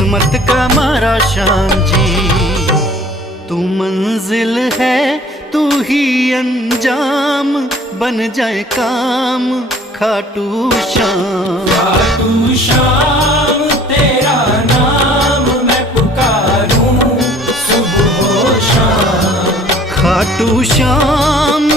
किस्मत का मारा श्याम जी। तू मंजिल है तू ही अंजाम, बन जाए काम खाटू श्याम। खाटू श्याम तेरा नाम मैं पुकारूं सुबह शाम। खाटू श्याम